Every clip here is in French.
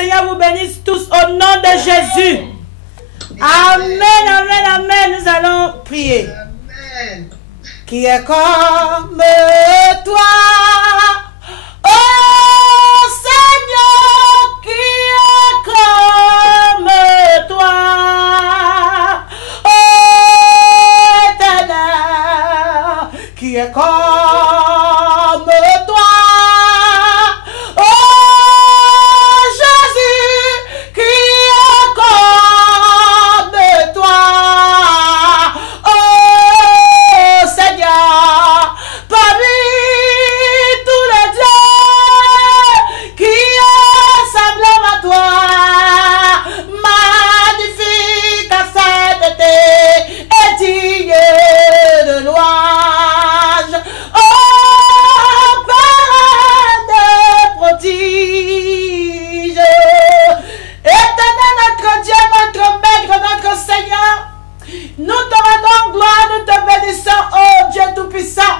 Seigneur vous bénisse tous au nom de Jésus. Amen, amen, amen. Nous allons prier. Amen. Qui est comme toi, oh Seigneur, qui est comme toi, oh Éternel, qui est comme toi, oh Jésus, qui est comme toi, oh Seigneur, parmi tous les dieux qui est semblable à toi, magnifique à sainteté et digne de louange, oh Père des prodiges, Éternel notre Dieu, notre Maître, notre Seigneur, nous te rendons gloire, nous te bénissons, oh Dieu Tout-Puissant.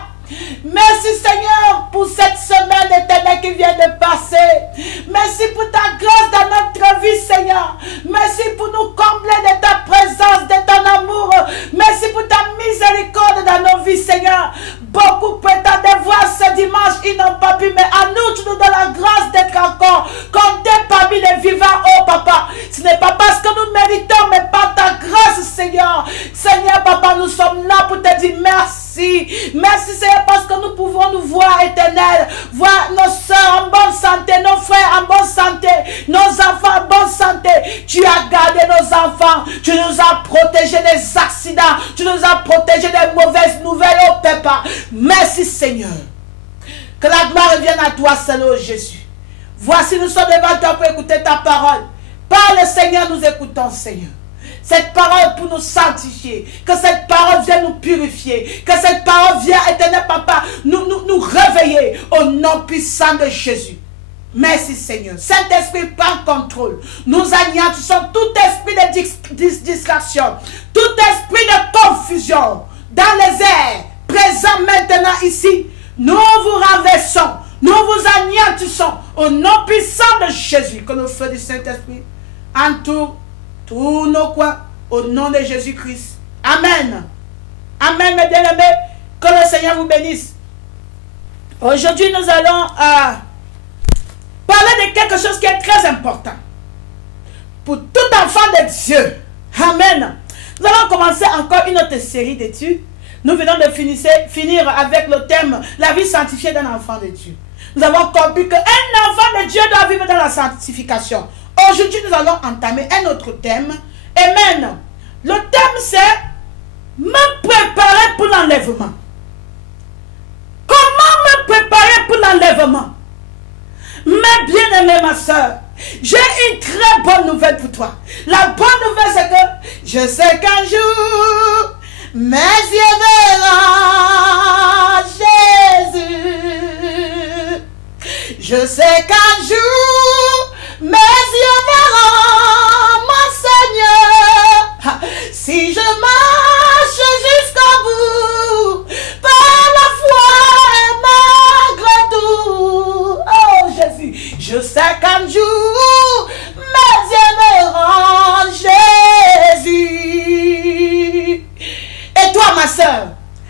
Merci Seigneur pour cette semaine éternelle qui vient de passer. Merci pour ta grâce dans notre vie Seigneur. Merci pour nous combler de ta présence, de ton amour. Merci pour ta miséricorde dans nos vies Seigneur. Beaucoup prétendaient voir ce dimanche, ils n'ont pas pu, mais à nous tu nous donnes la grâce d'être encore comptés parmi les vivants, oh Papa. Ce n'est pas parce que nous méritons, mais par ta grâce Seigneur. Seigneur Papa, nous sommes là pour te dire merci. Merci Seigneur parce que nous pouvons nous voir éternel, voir nos soeurs en bonne santé, nos frères en bonne santé, nos enfants en bonne santé. Tu as gardé nos enfants, tu nous as protégés des accidents, tu nous as protégés des mauvaises nouvelles, oh Papa. Merci Seigneur. Que la gloire revienne à toi seul, oh Jésus. Voici nous sommes devant toi pour écouter ta parole. Par le Seigneur nous écoutons Seigneur. Cette parole pour nous sanctifier, que cette parole vienne nous purifier, que cette parole vienne, éternel Papa, nous réveiller au nom puissant de Jésus. Merci Seigneur. Saint-Esprit, prends contrôle. Nous anéantissons tout esprit de distraction, tout esprit de confusion dans les airs, présent maintenant ici. Nous vous renversons, nous vous anéantissons au nom puissant de Jésus. Que le feu du Saint-Esprit entoure tous nos coins, au nom de Jésus-Christ. Amen. Amen, mes bien-aimés. Que le Seigneur vous bénisse. Aujourd'hui, nous allons parler de quelque chose qui est très important. Pour tout enfant de Dieu. Amen. Nous allons commencer encore une autre série d'études. Nous venons de finir avec le thème « La vie sanctifiée d'un enfant de Dieu ». Nous avons compris qu'un enfant de Dieu doit vivre dans la sanctification. Aujourd'hui, nous allons entamer un autre thème. Amen. Le thème, c'est me préparer pour l'enlèvement. Comment me préparer pour l'enlèvement? Mais bien-aimée, ma soeur, j'ai une très bonne nouvelle pour toi. La bonne nouvelle, c'est que je sais qu'un jour, mes yeux verront Jésus. Je sais qu'un jour, mes yeux verront mon Seigneur. Si je marche jusqu'au bout, par la foi et malgré tout, oh Jésus, je sais qu'un jour, mes yeux verront Jésus. Et toi, ma soeur,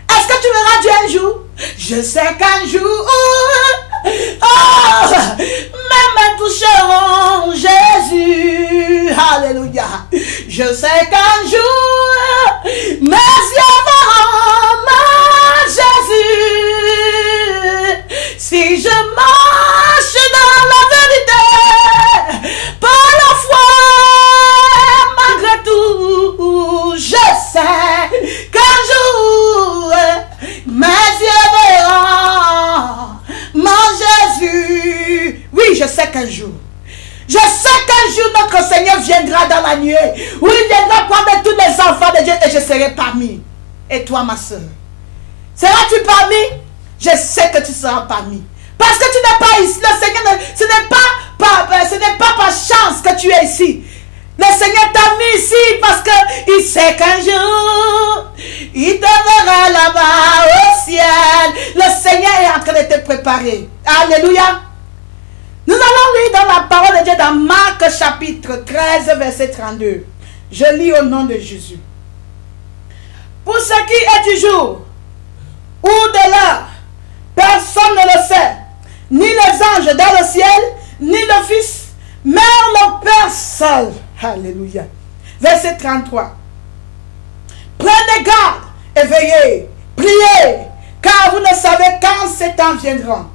est-ce que tu verras Dieu un jour? Je sais qu'un jour, oh, même toucheront Jésus. Alléluia. Je sais qu'un jour, mes yeux verront mon Jésus. Si je marche dans la vérité, par la foi, malgré tout, je sais qu'un jour, mes yeux verront mon Jésus. Oui, je sais qu'un jour. Je sais qu'un jour notre Seigneur viendra dans la nuée. Oui, il viendra prendre tous les enfants de Dieu et je serai parmi. Et toi, ma soeur, seras-tu parmi? Je sais que tu seras parmi. Parce que tu n'es pas ici. Le Seigneur, ce n'est pas par chance que tu es ici. Le Seigneur t'a mis ici parce qu'il sait qu'un jour, il te verra là-bas au ciel. Le Seigneur est en train de te préparer. Alléluia. Nous allons lire dans la parole de Dieu dans Marc chapitre 13, verset 32. Je lis au nom de Jésus. Pour ce qui est du jour ou de l'heure, personne ne le sait, ni les anges dans le ciel, ni le Fils, mais le Père seul. Alléluia. Verset 33. Prenez garde et veillez, priez, car vous ne savez quand ces temps viendront.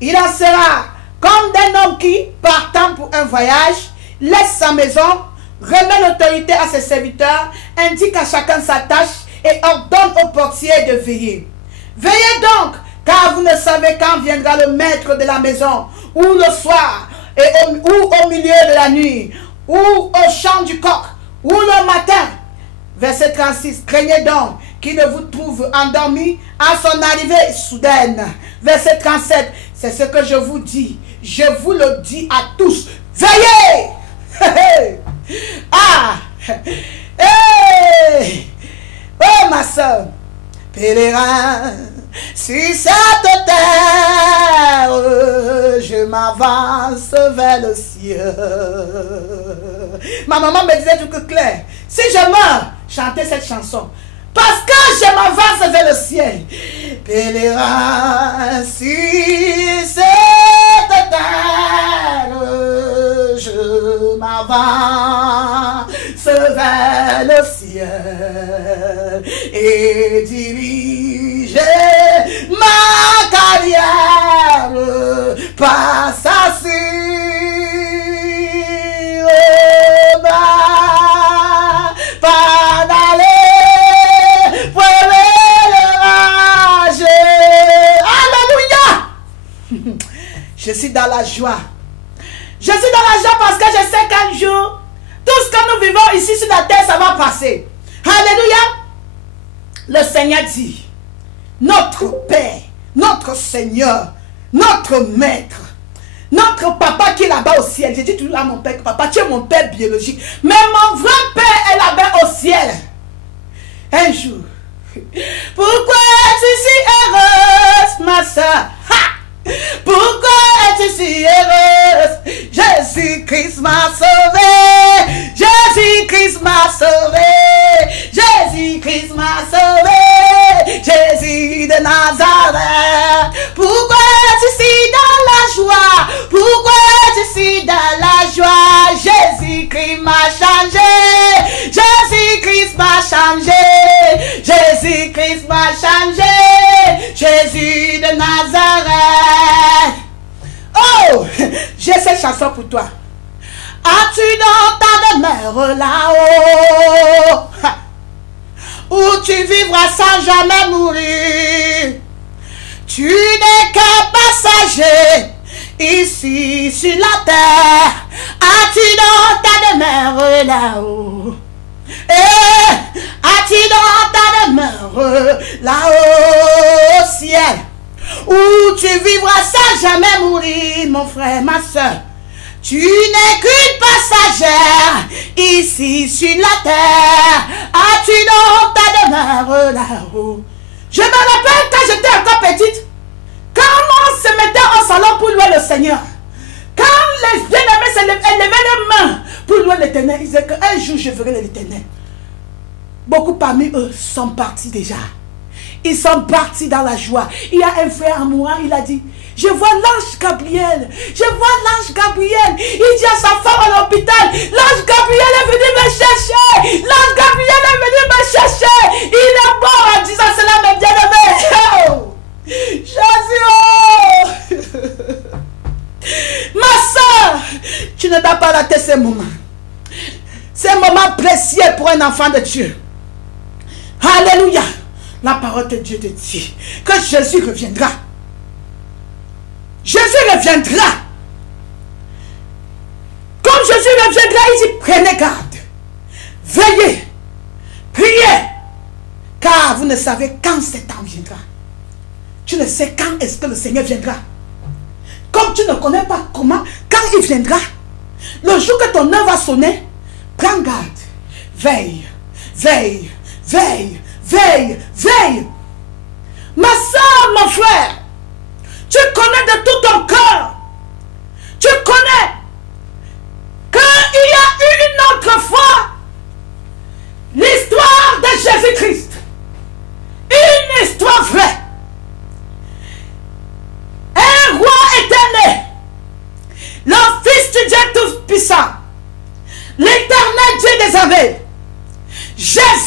Il en sera comme d'un homme qui, partant pour un voyage, laisse sa maison, remet l'autorité à ses serviteurs, indique à chacun sa tâche et ordonne aux portiers de veiller. Veillez donc, car vous ne savez quand viendra le maître de la maison, ou le soir, ou au milieu de la nuit, ou au chant du coq, ou le matin. Verset 36. Craignez donc qu'il ne vous trouve endormi à son arrivée soudaine. Verset 37. C'est ce que je vous dis. Je vous le dis à tous. Veillez! Ah! Hey! Oh ma soeur! Pèlerin, sur cette terre, je m'avance vers le ciel. Ma maman me disait tout clair, si je meurs, chantez cette chanson. Parce que je m'avance vers le ciel. Pèlerin, sur cette terre, je m'avance vers le ciel et diriger ma carrière par sa sur par d'aller pour le rage. Alléluia. Je suis dans la joie. Je suis dans la joie parce que je sais qu'un jour, tout ce que nous vivons ici sur la terre, ça va passer. Alléluia. Le Seigneur dit, notre Père, notre Seigneur, notre Maître, notre papa qui est là-bas au ciel. J'ai dit toujours à mon père, papa, tu es mon père biologique. Mais mon vrai père est là-bas au ciel. Un jour, pourquoi es-tu si heureuse, ma soeur? Pourquoi es-tu si heureuse? Jésus-Christ m'a sauvé. Jésus-Christ m'a sauvé. Jésus-Christ m'a sauvé. Jésus de Nazareth. Pourquoi es-tu si dans la joie? Pourquoi es-tu si dans la joie? Jésus-Christ m'a changé. Jésus-Christ m'a changé. Jésus-Christ m'a changé. Jésus de Nazareth. Oh, j'ai cette chanson pour toi. As-tu dans ta demeure là-haut, où tu vivras sans jamais mourir? Tu n'es qu'un passager ici sur la terre. As-tu dans ta demeure là-haut? As-tu dans ta demeure là-haut au ciel, où tu vivras sans jamais mourir, mon frère, ma soeur? Tu n'es qu'une passagère ici sur la terre. As-tu dans ta demeure là-haut? Je me rappelle quand j'étais encore petite, quand on se mettait au salon pour louer le Seigneur, quand les bien-aimés levaient les mains pour louer l'Éternel, ils disaient qu'un jour je verrai l'Éternel. Beaucoup parmi eux sont partis déjà. Ils sont partis dans la joie. Il y a un frère à moi, il a dit, je vois l'ange Gabriel. Je vois l'ange Gabriel. Il dit à sa femme à l'hôpital, l'ange Gabriel est venu me chercher. L'ange Gabriel est venu me chercher. Il est mort en disant cela, mes bien-aimés. Oh, Jésus, oh. Ma soeur, tu ne dois pas rater ces moments. Ces moments précieux pour un enfant de Dieu. Alléluia. La parole de Dieu te dit que Jésus reviendra. Jésus reviendra. Comme Jésus reviendra, il dit, prenez garde. Veillez. Priez. Car vous ne savez quand ce temps viendra. Tu ne sais quand est-ce que le Seigneur viendra. Comme tu ne connais pas comment, quand il viendra, le jour que ton heure va sonner, prends garde. Veille. Veille. Veille. Veille, veille. Ma soeur, mon frère, tu connais de tout ton cœur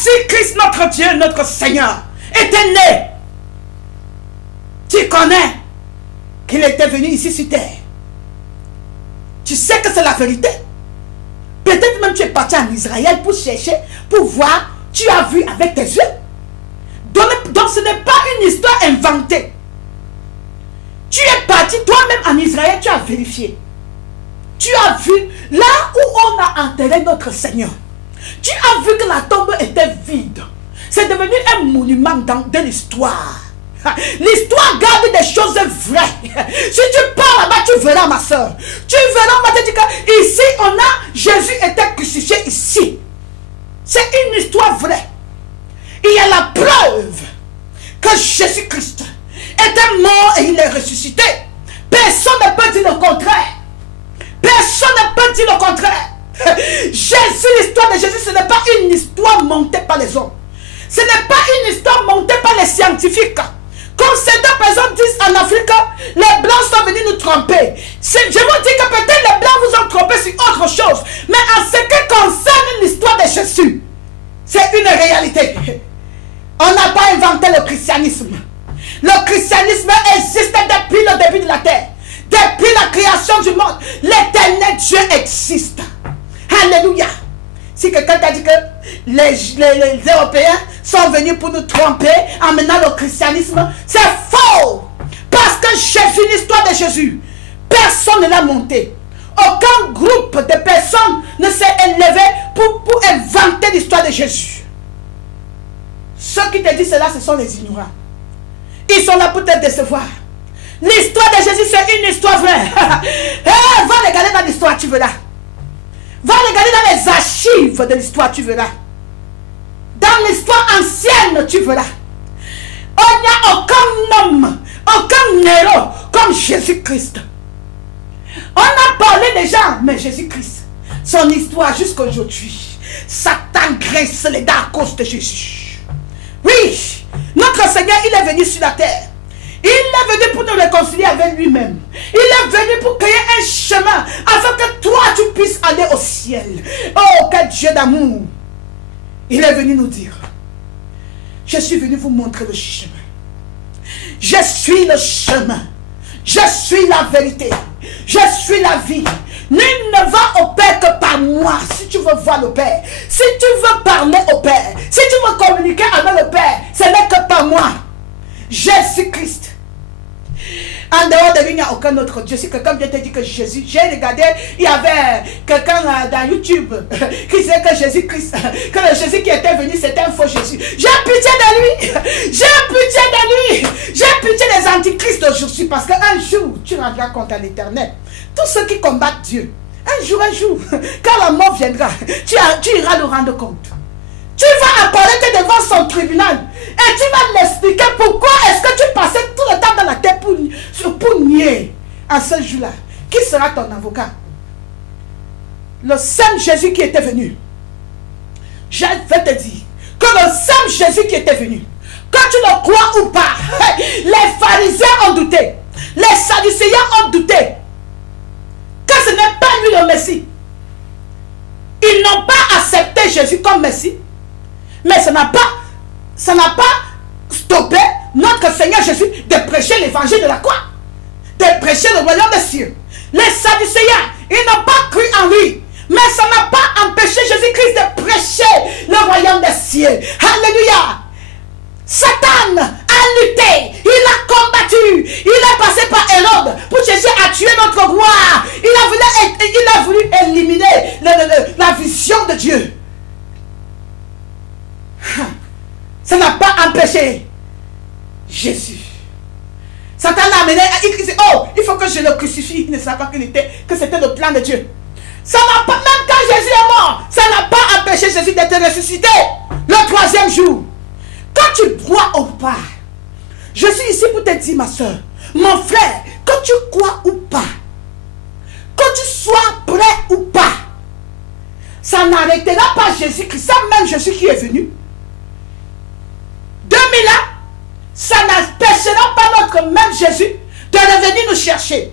Jésus-Christ, notre Dieu, notre Seigneur, était né. Tu connais qu'il était venu ici sur terre. Tu sais que c'est la vérité. Peut-être même tu es parti en Israël pour chercher, pour voir. Tu as vu avec tes yeux. Donc ce n'est pas une histoire inventée. Tu es parti toi-même en Israël, tu as vérifié. Tu as vu là où on a enterré notre Seigneur. Tu as vu que la tombe était vide. C'est devenu un monument de l'histoire. L'histoire garde des choses vraies. Si tu pars là-bas, tu verras, ma soeur. Tu verras, on va te dire que ici, Jésus était crucifié ici. C'est une histoire vraie. Il y a la preuve que Jésus-Christ était mort et il est ressuscité. Personne ne peut dire le contraire. Personne ne peut dire le contraire. Jésus, l'histoire de Jésus, ce n'est pas une histoire montée par les hommes. Ce n'est pas une histoire montée par les scientifiques. Comme certaines personnes disent en Afrique, les Blancs sont venus nous tromper. Je vous dis que peut-être les Blancs vous ont trompé sur autre chose. Mais en ce qui concerne l'histoire de Jésus, c'est une réalité. On n'a pas inventé le christianisme. Le christianisme existe depuis le début de la terre. Depuis la création du monde, l'éternel Dieu existe. Alléluia. Si quelqu'un t'a dit que les Européens sont venus pour nous tromper en menant le christianisme, c'est faux. Parce que Jésus, l'histoire de Jésus, personne ne l'a monté. Aucun groupe de personnes ne s'est élevé pour inventer l'histoire de Jésus. Ceux qui te disent cela, ce sont les ignorants. Ils sont là pour te décevoir. L'histoire de Jésus, c'est une histoire vraie. Va regarder dans l'histoire, tu verras. Va regarder dans les archives de l'histoire, tu verras. Dans l'histoire ancienne, tu verras. Il n'y a aucun homme, aucun héros comme Jésus-Christ. On a parlé des gens, mais Jésus-Christ, son histoire jusqu'à aujourd'hui, Satan graisse les dents à cause de Jésus. Oui, notre Seigneur, il est venu sur la terre. Il est venu pour nous réconcilier avec lui-même. Il est venu pour créer un chemin afin que toi tu puisses aller au ciel. Oh, quel Dieu d'amour. Il est venu nous dire, je suis venu vous montrer le chemin. Je suis le chemin. Je suis la vérité. Je suis la vie. Nul ne va au Père que par moi. Si tu veux voir le Père, si tu veux parler au Père, si tu veux communiquer avec le Père, ce n'est que par moi. Jésus-Christ. En dehors de lui, il n'y a aucun autre Dieu. Si quelqu'un vient te dire que Jésus, j'ai regardé, il y avait quelqu'un dans YouTube qui disait que Jésus-Christ, que le Jésus qui était venu, c'était un faux Jésus. J'ai pitié de lui. J'ai pitié de lui. J'ai pitié des antichrists aujourd'hui parce qu'un jour, tu rendras compte à l'Éternel. Tous ceux qui combattent Dieu, un jour, quand la mort viendra, tu iras le rendre compte. Tu vas apparaître devant son tribunal et tu vas l'expliquer pourquoi est-ce que tu passais tout le temps dans la terre pour nier à ce jour-là. Qui sera ton avocat? Le Saint Jésus qui était venu. Je vais te dire que le Saint Jésus qui était venu, quand tu le crois ou pas, les pharisiens ont douté, les sadducéens ont douté que ce n'est pas lui le Messie. Ils n'ont pas accepté Jésus comme Messie. Mais ça n'a pas stoppé notre Seigneur Jésus de prêcher l'évangile de la croix, de prêcher le royaume des cieux. Les Sadducéens, ils n'ont pas cru en lui, mais ça n'a pas empêché Jésus-Christ de prêcher le royaume des cieux. Alléluia. Satan a lutté, il a combattu, il est passé par Hérode pour chercher à tuer notre roi. Il a voulu éliminer la vision de Dieu. Ça n'a pas empêché Jésus. Satan l'a amené, il dit, oh, il faut que je le crucifie. Il ne savait pas que c'était le plan de Dieu. Ça n'a pas, même quand Jésus est mort, ça n'a pas empêché Jésus d'être ressuscité le 3e jour. Quand tu crois ou pas, je suis ici pour te dire, ma soeur, mon frère, quand tu crois ou pas, quand tu sois prêt ou pas, ça n'arrêtera pas Jésus-Christ, ça même Jésus qui est venu. 2000 ans, ça n'empêchera pas notre même Jésus de revenir nous chercher.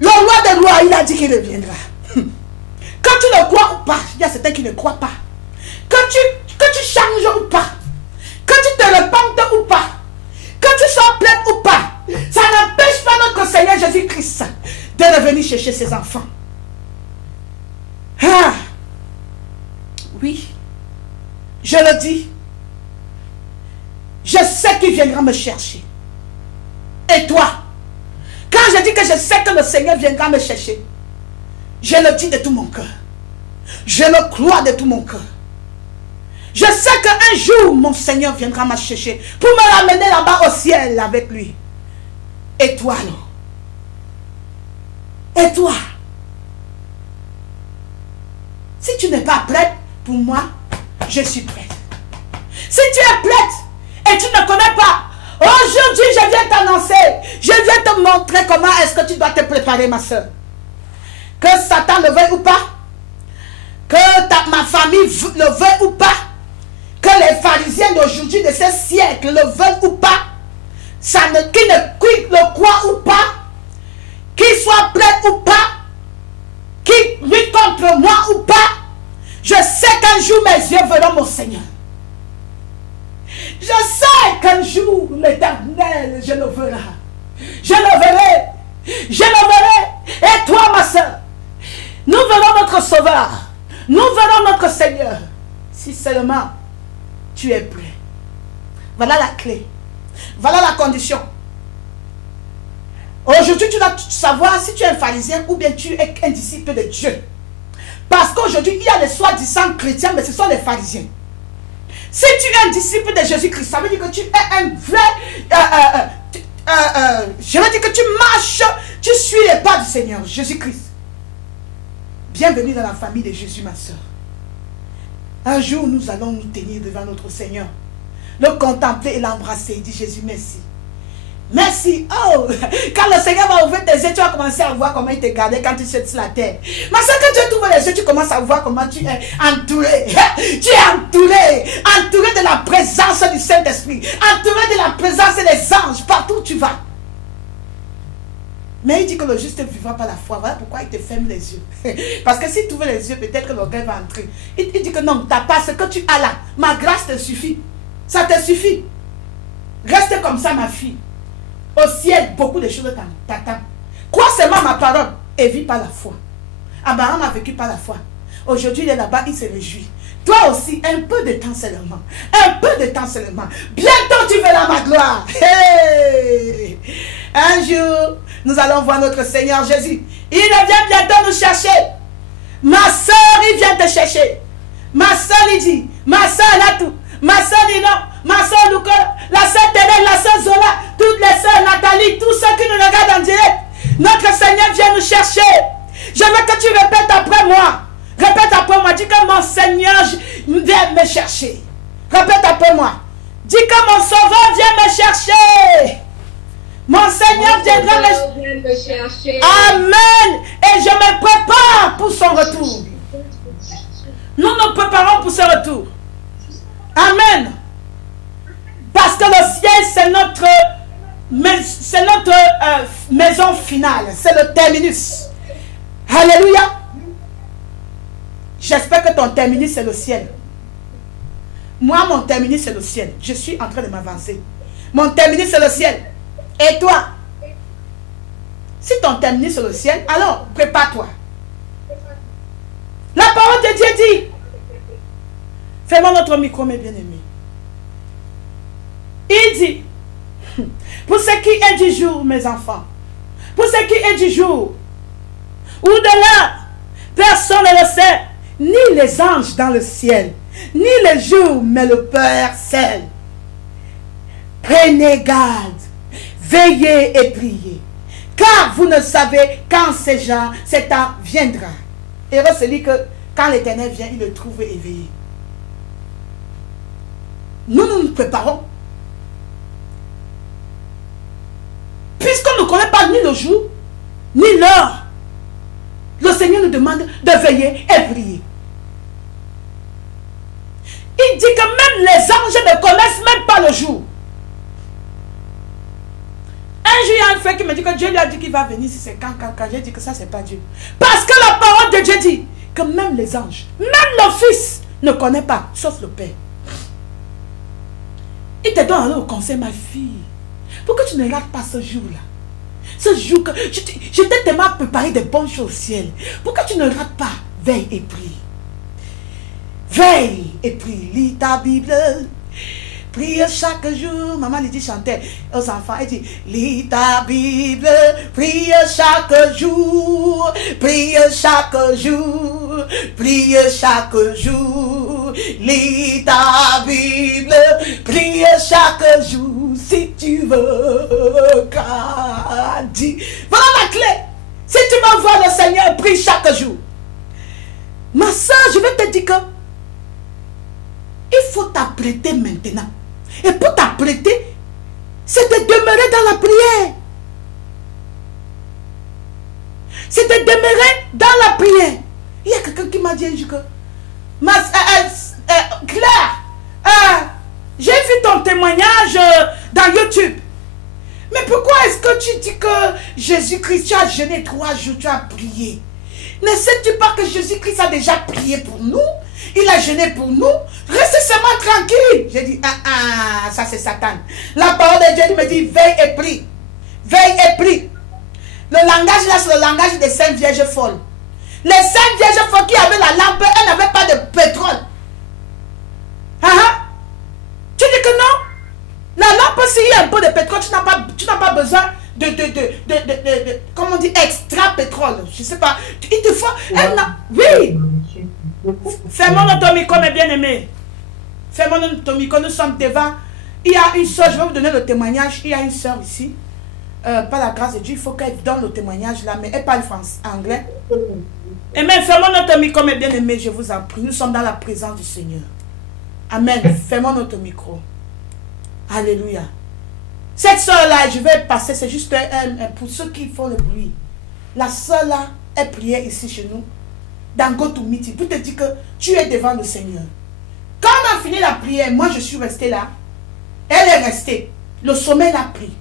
Le roi des rois, il a dit qu'il reviendra. Quand tu le crois ou pas, il y a certains qui ne croient pas. Que que tu changes ou pas, que tu te repentes ou pas, que tu sois pleine ou pas, ça n'empêche pas notre Seigneur Jésus-Christ de revenir chercher ses enfants. Ah, oui, je le dis, je sais qu'il viendra me chercher. Et toi, quand je dis que je sais que le Seigneur viendra me chercher, je le dis de tout mon cœur. Je le crois de tout mon cœur. Je sais qu'un jour, mon Seigneur viendra me chercher pour me ramener là-bas au ciel avec lui. Et toi, non? Et toi? Si tu n'es pas prête, pour moi, je suis prête. Si tu es prête et tu ne connais pas, aujourd'hui, je viens t'annoncer, je viens te montrer comment est-ce que tu dois te préparer, ma soeur. Que Satan le veuille ou pas, que ma famille le veuille ou pas, que les pharisiens d'aujourd'hui, de ce siècle, le veulent ou pas, qui le croient ou pas, qu'ils soient prêts ou pas, qui luttent contre moi ou pas, je sais qu'un jour mes yeux verront mon Seigneur. Je sais qu'un jour l'Éternel, je le verrai. Je le verrai. Je le verrai. Et toi, ma soeur, nous verrons notre Sauveur. Nous verrons notre Seigneur. Si seulement tu es prêt. Voilà la clé. Voilà la condition. Aujourd'hui, tu dois savoir si tu es un pharisien ou bien tu es un disciple de Dieu. Parce qu'aujourd'hui, il y a les soi-disant chrétiens, mais ce sont les pharisiens. Si tu es un disciple de Jésus-Christ, ça veut dire que tu es un vrai... je veux dire que tu marches, tu suis les pas du Seigneur, Jésus-Christ. Bienvenue dans la famille de Jésus, ma soeur. Un jour, nous allons nous tenir devant notre Seigneur, le contempler et l'embrasser. Il dit Jésus, merci. Merci. Oh, quand le Seigneur va ouvrir tes yeux, tu vas commencer à voir comment il te gardait quand tu es sur la terre. Mais c'est que Dieu t'ouvre les yeux, tu commences à voir comment tu es entouré. Tu es entouré. Entouré de la présence du Saint-Esprit. Entouré de la présence des anges partout où tu vas. Mais il dit que le juste ne vivra pas la foi. Voilà pourquoi il te ferme les yeux. Parce que si tu ouvres les yeux, peut-être que l'orgueil va entrer. Il dit que non, tu n'as pas ce que tu as là. Ma grâce te suffit. Ça te suffit. Reste comme ça, ma fille. Au ciel, beaucoup de choses t'attendent. Crois seulement ma parole et vis par la foi. Abraham a vécu par la foi. Aujourd'hui, il est là-bas, il se réjouit. Toi aussi, un peu de temps seulement. Un peu de temps seulement. Bientôt, tu verras ma gloire. Hey! Un jour, nous allons voir notre Seigneur Jésus. Il vient bientôt nous chercher. Ma soeur, il vient te chercher. Ma soeur, il dit. Ma soeur, elle a tout. Ma soeur, dit non. Ma soeur, Luca, la soeur Thérèse, la soeur Zola, toutes les soeurs, Nathalie, tous ceux qui nous regardent en direct. Notre Seigneur vient nous chercher. Je veux que tu répètes après moi. Répète après moi. Dis que mon Seigneur vient me chercher. Répète après moi. Dis que mon Sauveur vient me chercher. Mon Seigneur viendra me chercher. Amen. Et je me prépare pour son retour. Nous nous préparons pour ce retour. Amen. Parce que le ciel, c'est notre maison finale. C'est le terminus. Alléluia. J'espère que ton terminus, c'est le ciel. Moi, mon terminus, c'est le ciel. Je suis en train de m'avancer. Mon terminus, c'est le ciel. Et toi? Si ton terminus, c'est le ciel, alors prépare-toi. La parole de Dieu dit. Fermons notre micro, mes bien-aimés. Il dit, pour ce qui est du jour, mes enfants, pour ce qui est du jour, ou de l'heure, personne ne le sait, ni les anges dans le ciel, ni le jour, mais le Père seul. Prenez garde, veillez et priez, car vous ne savez quand ce temps viendra. Et celui que quand l'Éternel vient, il le trouve éveillé. Nous nous préparons. Puisqu'on ne connaît pas ni le jour, ni l'heure, le Seigneur nous demande de veiller et prier. Il dit que même les anges ne connaissent même pas le jour. Un jour, il y a un frère qui me dit que Dieu lui a dit qu'il va venir si c'est quand. J'ai dit que ça, c'est pas Dieu. Parce que la parole de Dieu dit que même les anges, même le Fils ne connaît pas, sauf le Père. Il te donne alors au conseil, ma fille. Pourquoi tu ne rates pas ce jour-là? Ce jour que je t'ai tellement préparé de bonnes choses au ciel. Pourquoi tu ne rates pas? Veille et prie. Veille et prie. Lis ta Bible. Prie chaque jour. Maman lui dit chanter aux enfants. Elle dit, lis ta Bible. Prie chaque jour. Prie chaque jour. Prie chaque jour. Lis ta Bible. Prie chaque jour. Si tu veux grandir. Voilà la clé. Si tu veux voir le Seigneur, prie chaque jour. Ma soeur, je vais te dire que il faut t'apprêter maintenant. Et pour t'apprêter, c'est de demeurer dans la prière. C'est de demeurer dans la prière. Il y a quelqu'un qui m'a dit un jour que Claire, j'ai vu ton témoignage dans YouTube. Mais pourquoi est-ce que tu dis que Jésus-Christ, tu as jeûné 3 jours, tu as prié? Ne sais-tu pas que Jésus-Christ a déjà prié pour nous? Il a jeûné pour nous. Restez seulement tranquille. J'ai dit, ça c'est Satan. La parole de Dieu me dit, veille et prie. Veille et prie. Le langage là, c'est le langage des 5 vierges folles. Les 5 vierges folles qui avaient la lampe, elles n'avaient pas de pétrole. Tu dis que non? La lampe, s'il y a un peu de pétrole, tu n'as pas besoin comment on dit, extra pétrole. Je ne sais pas. Il te faut... Oui. Fermons notre micro, mes bien-aimés. Fermons notre micro, nous sommes devant. Il y a une soeur, je vais vous donner le témoignage. Il y a une soeur ici. Par la grâce de Dieu, il faut qu'elle donne le témoignage là, mais elle parle français, anglais. Et même, fermons notre micro, mes bien-aimés, je vous en prie. Nous sommes dans la présence du Seigneur. Amen. Fermons notre micro. Alléluia. Cette soeur-là, je vais passer, c'est juste pour ceux qui font le bruit. La soeur-là, elle priait ici chez nous, dans GoToMeeting, pour te dire que tu es devant le Seigneur. Quand on a fini la prière, moi je suis restée là. Elle est restée. Le sommeil l'a pris.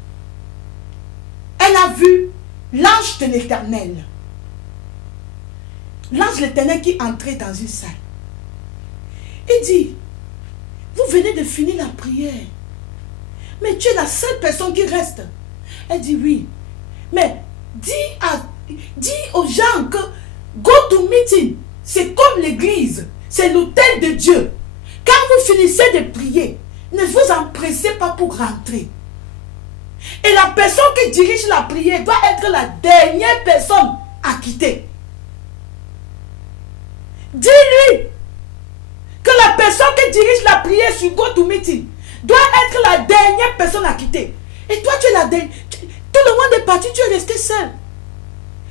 Elle a vu l'ange de l'Éternel. L'ange de l'Éternel qui entrait dans une salle. Il dit, vous venez de finir la prière. Mais tu es la seule personne qui reste. Elle dit oui. Mais dis aux gens que GoToMeeting, c'est comme l'église. C'est l'autel de Dieu. Quand vous finissez de prier, ne vous empressez pas pour rentrer. Et la personne qui dirige la prière doit être la dernière personne à quitter. Dis-lui que la personne qui dirige la prière sur GoToMeeting doit être la dernière personne à quitter. Et toi, tu es la dernière. Tout le monde est parti, tu es resté seul.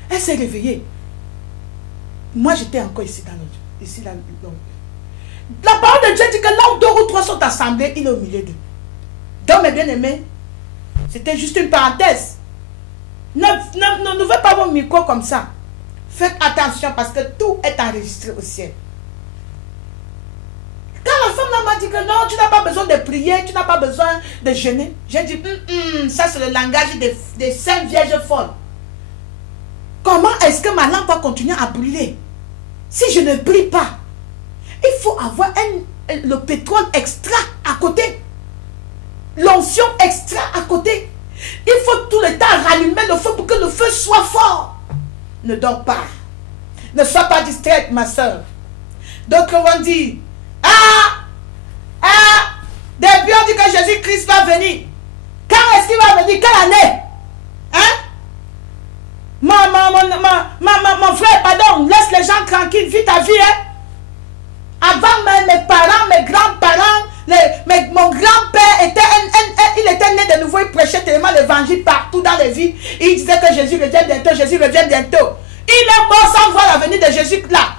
Elle s'est réveillée. Moi, j'étais encore ici dans le... Ici, là, la parole de Dieu dit que là où 2 ou 3 sont assemblés, il est au milieu d'eux. Donc, mes bien-aimés, c'était juste une parenthèse. N'ouvrez pas vos micros comme ça. Faites attention parce que tout est enregistré au ciel. Quand la femme m'a dit que non, tu n'as pas besoin de prier, tu n'as pas besoin de jeûner, j'ai dit, ça c'est le langage des 5 vierges folles. Comment est-ce que ma lampe va continuer à brûler si je ne prie pas? Il faut avoir le pétrole extra à côté. L'onction extra à côté. Il faut tout le temps rallumer le feu pour que le feu soit fort. Ne dors pas. Ne sois pas distraite, ma soeur. D'autres vont dire, depuis on dit que Jésus-Christ va venir. Quand est-ce qu'il va venir? Quelle année? Hein? Mon frère, pardon, laisse les gens tranquilles, vis ta vie, hein? Avant mes parents, mes grands-parents, mon grand-père était il était né de nouveau, il prêchait tellement l'évangile partout dans les villes. Il disait que Jésus revient bientôt, Jésus revient bientôt. Il est mort sans voir la venue de Jésus là.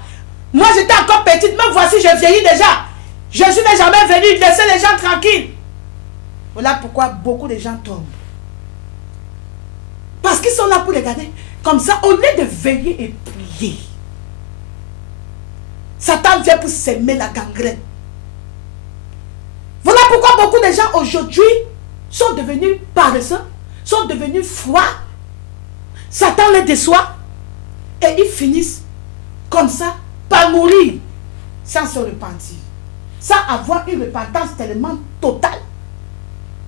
Moi j'étais encore petite, me voici, je vieillis déjà. Jésus n'est jamais venu, laissez les gens tranquilles. Voilà pourquoi beaucoup de gens tombent. Parce qu'ils sont là pour regarder. Comme ça, au lieu de veiller et prier, Satan vient pour s'aimer la gangrène. Voilà pourquoi beaucoup de gens aujourd'hui sont devenus paresseux, sont devenus froids. Satan les déçoit et ils finissent comme ça par mourir sans se repentir, sans avoir une repentance tellement totale.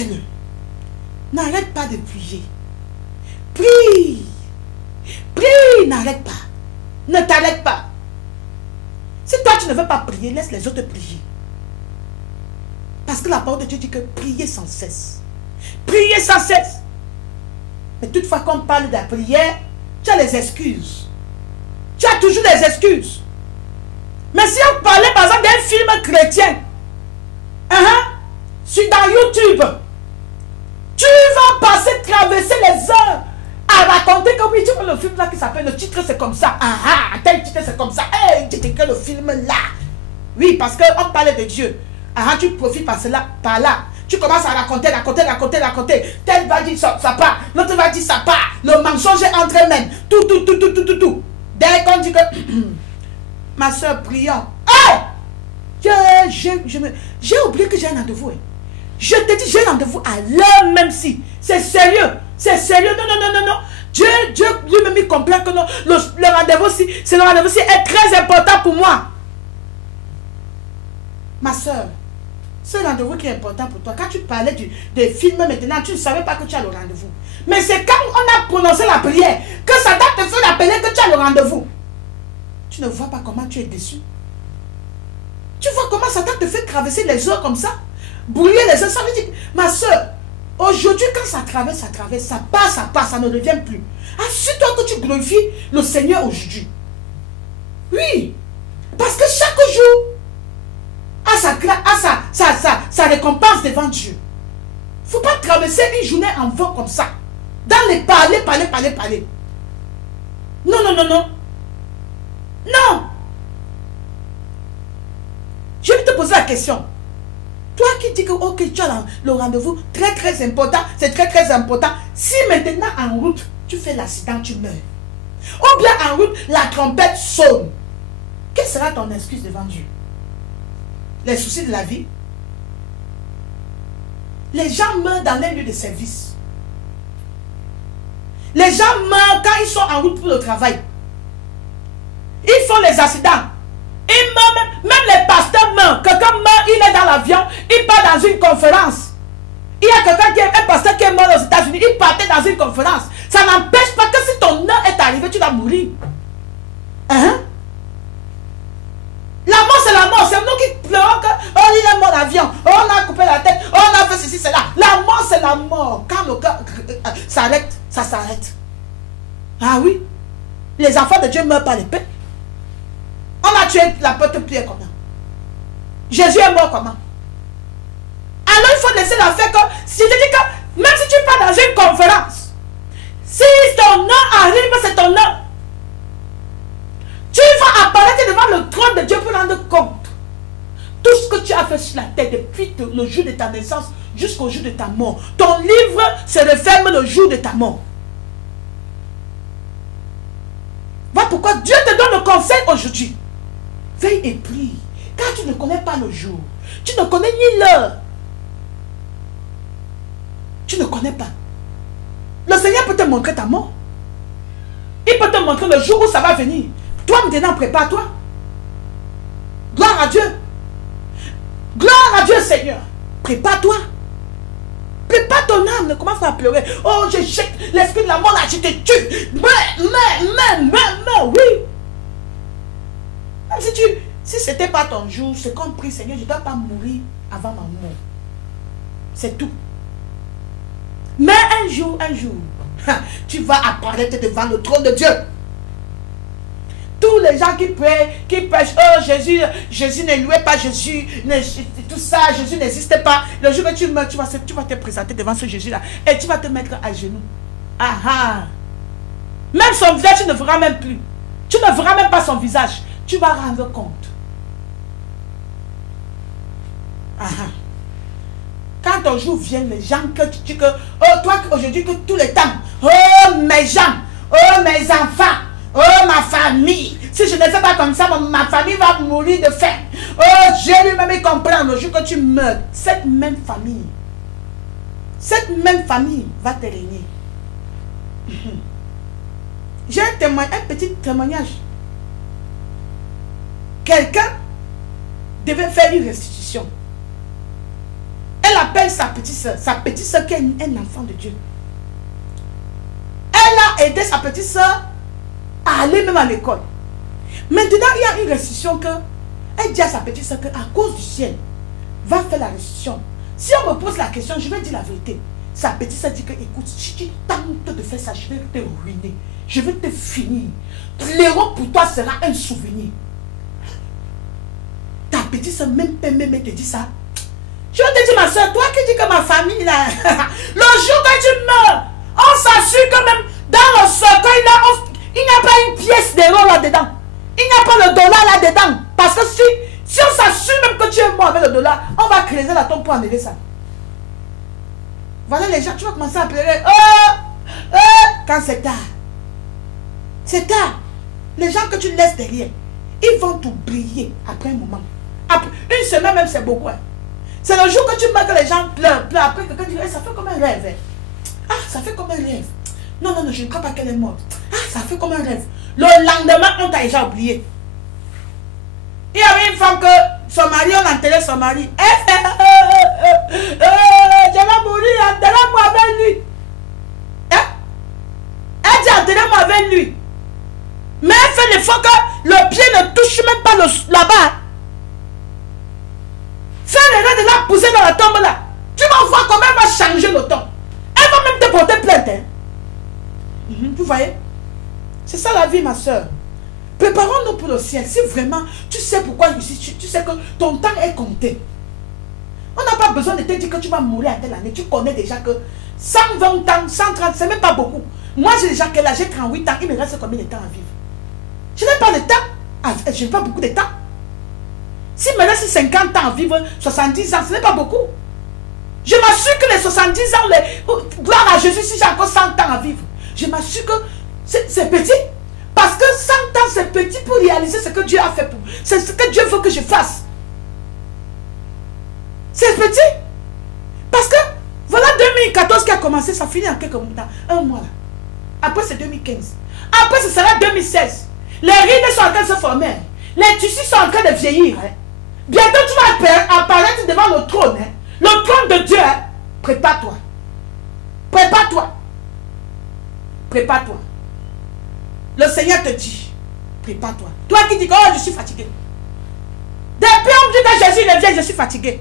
fais-le. N'arrête pas de prier. Prie. Prie, n'arrête pas. Ne t'arrête pas. Si toi tu ne veux pas prier, laisse les autres prier. Parce que la parole de Dieu dit que priez sans cesse. Priez sans cesse. Mais toutefois, quand on parle de la prière, tu as les excuses. Tu as toujours des excuses. Mais si on parlait par exemple d'un film chrétien, dans YouTube, tu vas passer, traverser les heures à raconter que oui, tu vois le film là qui s'appelle, le titre c'est comme ça. Tel titre c'est comme ça. Tu écris le film là. Oui, parce qu'on parlait de Dieu. Tu profites par cela, par là. Tu commences à raconter. Tel va dire ça part, l'autre va dire ça part. Le mensonge est entre eux-mêmes. Tout. Dès qu'on dit que ma soeur, prions. J'ai oublié que j'ai un rendez-vous. Je te dis, j'ai un rendez-vous à l'heure même si. C'est sérieux. C'est sérieux. Non. Dieu lui-même il comprend que non, le rendez-vous-ci, c'est le rendez-vous-ci est très important pour moi. Ma soeur, c'est le rendez-vous qui est important pour toi. Quand tu parlais des films maintenant, tu ne savais pas que tu as le rendez-vous. Mais c'est quand on a prononcé la prière que ça t'a te fait rappeler que tu as le rendez-vous. Tu ne vois pas comment tu es déçu. Tu vois comment Satan te fait traverser les heures comme ça? Brouiller les heures, ça veut dire, ma soeur, aujourd'hui quand ça traverse, ça passe, ça ne revient plus. Assure-toi que tu glorifies le Seigneur aujourd'hui. Oui, parce que chaque jour a sa récompense devant Dieu. Il ne faut pas traverser une journée en vain comme ça. Dans les parler. Non. Je vais te poser la question. Toi qui dis que ok, tu as le rendez-vous très important, c'est très important. Si maintenant en route, tu fais l'accident, tu meurs. Ou bien en route, la trompette sonne. Quelle sera ton excuse devant Dieu? Les soucis de la vie. Les gens meurent dans les lieux de service. Les gens meurent quand ils sont en route pour le travail. Ils font les accidents. Ils meurent, même les pasteurs meurent. Quelqu'un meurt, il est dans l'avion, il part dans une conférence. Il y a quelqu'un qui est un pasteur qui est mort aux États-Unis, il partait dans une conférence. Ça n'empêche pas que si ton heure est arrivée, tu vas mourir. La mort, c'est la mort. C'est nous qui pleurons que, il est mort l'avion. On a coupé la tête. On a fait ceci, cela. La mort, c'est la mort. Quand le cœur s'arrête, ça s'arrête. Ah oui. Les enfants de Dieu meurent par l'épée. On a tué la petite Pierre comment? Jésus est mort comment? Alors il faut laisser la faire comme... Si je dis que même si tu pars dans une conférence, si ton nom arrive, c'est ton nom. Tu vas apparaître devant le trône de Dieu pour rendre compte. Tout ce que tu as fait sur la terre depuis le jour de ta naissance jusqu'au jour de ta mort. Ton livre se referme le jour de ta mort. Voilà pourquoi Dieu te donne le conseil aujourd'hui. Veille et prie. Car tu ne connais pas le jour. Tu ne connais ni l'heure. Tu ne connais pas. Le Seigneur peut te montrer ta mort. Il peut te montrer le jour où ça va venir. Toi maintenant, prépare-toi. Gloire à Dieu. Gloire à Dieu, Seigneur. Prépare-toi. Prépare ton âme. Ne commence pas à pleurer. Oh, je jette l'esprit de la mort là, je te tue. Mais, oui. Même si ce n'était pas ton jour, c'est compris, Seigneur, je ne dois pas mourir avant ma mort. C'est tout. Mais un jour, tu vas apparaître devant le trône de Dieu. Tous les gens qui prêchent, oh Jésus ne louait pas Jésus, tout ça, Jésus n'existe pas. Le jour que tu meurs, tu vas te présenter devant ce Jésus-là et tu vas te mettre à genoux. Même son visage, tu ne verras même plus. Tu ne verras même pas son visage. Tu vas rendre compte. Quand ton jour vient, les gens que tu dis que, oh toi aujourd'hui que tout le temps, oh mes gens, oh mes enfants, oh ma famille, si je ne fais pas comme ça, ma famille va mourir de faim. Oh Dieu lui-même comprend le jour que tu meurs. Cette même famille va te régner. J'ai un petit témoignage. Quelqu'un devait faire une restitution. Et Elle appelle sa petite soeur qui est un enfant de Dieu. Elle a aidé sa petite soeur à aller même à l'école. Maintenant, il y a une restriction que elle dit à sa petite soeur qu'à cause du ciel, va faire la restriction. Si on me pose la question, je vais dire la vérité. Sa petite soeur dit que, écoute, si tu tentes de faire ça, je vais te ruiner. Je vais te finir. L'héros pour toi sera un souvenir. Ta petite soeur même te dit ça. Je te dis, ma soeur, toi qui dis que ma famille, là, le jour que tu meurs, on s'assure que même dans le cercueil, là, il n'y a pas une pièce d'héros là-dedans. Il n'y a pas le dollar là-dedans. Parce que si on s'assure même que tu es mort avec le dollar, on va creuser la tombe pour enlever ça. Voilà les gens, tu vas commencer à pleurer. Quand c'est tard. C'est tard. Les gens que tu laisses derrière, ils vont t'oublier après un moment. Après, une semaine même, c'est beaucoup. Hein. C'est le jour que tu meurs que les gens pleurent. Après, quelqu'un dit, ça fait comme un rêve. Hein. Ah, ça fait comme un rêve. Non, je ne crois pas qu'elle est morte. Ah, ça fait comme un rêve. Le lendemain, on t'a déjà oublié. Il y avait une femme que son mari, on enterrait son mari. Je vais mourir, enterrez-moi avec lui. Hein? Elle dit, enterrez-moi avec lui. Mais elle fait l'effort que le pied ne touche même pas là-bas. Fais l'erreur de la pousser dans la tombe là. Tu vas voir comment elle va changer le temps. Elle va même te porter plainte. Hein? Vous voyez? C'est ça la vie, ma soeur. Préparons-nous pour le ciel. Si vraiment tu sais pourquoi ici, tu sais que ton temps est compté. On n'a pas besoin de te dire que tu vas mourir à telle année. Tu connais déjà que 120 ans, 130, c'est même pas beaucoup. Moi, j'ai déjà quel âge? J'ai 38 ans. Il me reste combien de temps à vivre? Je n'ai pas de temps. Je n'ai pas beaucoup de temps. Si me reste 50 ans à vivre, 70 ans, ce n'est pas beaucoup. Je m'assure que les 70 ans, gloire à Jésus, si j'ai encore 100 ans à vivre, je m'assure que c'est petit. Parce que 100 ans, c'est petit pour réaliser ce que Dieu a fait pour moi. C'est ce que Dieu veut que je fasse. C'est petit. Parce que, voilà 2014 qui a commencé, ça finit en quelques mois. Un mois là. Après, c'est 2015. Après, ce sera 2016. Les rides sont en train de se former. Les tissus sont en train de vieillir. Hein. Bientôt, tu vas apparaître devant le trône. Hein. Le trône de Dieu. Hein. Prépare-toi. Prépare-toi. Prépare-toi. Le Seigneur te dit, prépare-toi. Toi qui dis que oh, je suis fatigué. Depuis on dit que Jésus revient, je suis fatigué.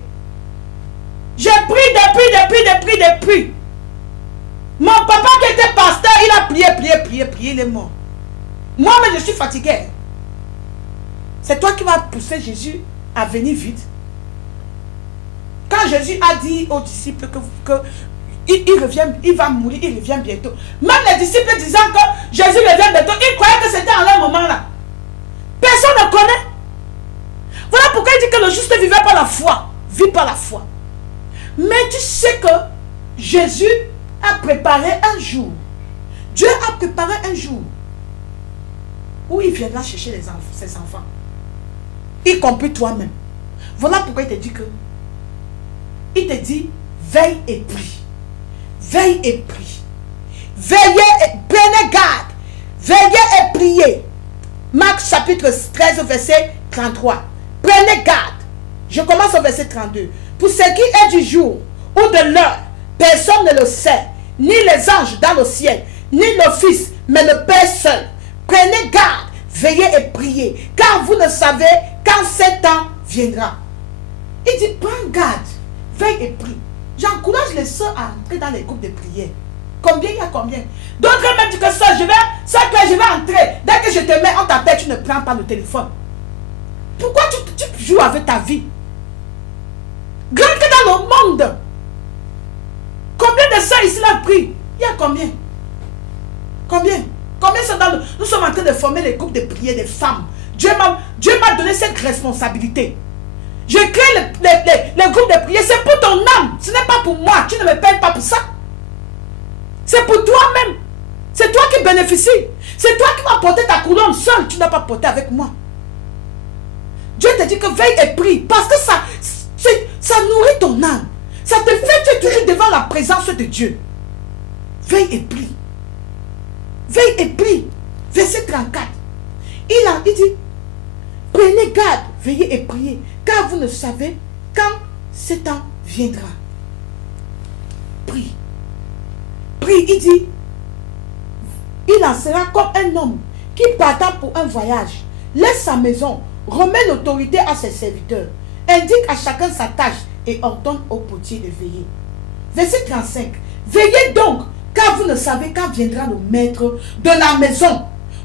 J'ai pris depuis. Mon papa qui était pasteur, il a prié, il est mort. Moi-même, je suis fatigué. C'est toi qui vas pousser Jésus à venir vite. Quand Jésus a dit aux disciples que il revient, il va mourir, il revient bientôt. Même les disciples disant que Jésus revient bientôt, ils croyaient que c'était en leur moment là. Personne ne connaît. Voilà pourquoi il dit que le juste vivait par la foi. Vit par la foi. Mais tu sais que Jésus a préparé un jour. Dieu a préparé un jour où il viendra chercher ses enfants. Y compris toi-même. Voilà pourquoi il te dit que il te dit veille et prie. Veille et prie. Veillez et prenez garde. Veillez et priez. Marc chapitre 13 verset 33. Prenez garde. Je commence au verset 32. Pour ce qui est du jour ou de l'heure, personne ne le sait. Ni les anges dans le ciel, ni le Fils, mais le Père seul. Prenez garde. Veillez et priez. Car vous ne savez quand ce temps viendra. Il dit prends garde. Veille et prie. J'encourage les soeurs à entrer dans les groupes de prière. Combien il y a combien? D'autres même disent que soeur, je vais entrer. Dès que je te mets, on t'appelle, tu ne prends pas le téléphone. Pourquoi tu joues avec ta vie? Grand que dans le monde. Combien de soeurs ici là prient? Il y a combien? Combien sont dans le... Nous sommes en train de former les groupes de prière des femmes. Dieu m'a donné cette responsabilité. Je crée les groupes de prière. C'est pour ton âme. Ce n'est pas pour moi. Tu ne me payes pas pour ça. C'est pour toi-même. C'est toi qui bénéficies. C'est toi qui vas porter ta couronne seule. Tu n'as pas porté avec moi. Dieu te dit que veille et prie. Parce que ça nourrit ton âme. Ça te fait, tu es toujours devant la présence de Dieu. Veille et prie. Veille et prie. Verset 34. Il dit, prenez garde, veillez et priez, car vous ne savez quand ce temps viendra. prie. Prie, il dit, il en sera comme un homme qui partant pour un voyage, laisse sa maison, remet l'autorité à ses serviteurs, indique à chacun sa tâche et ordonne au potier de veiller. Verset 35. Veillez donc, car vous ne savez quand viendra le maître de la maison,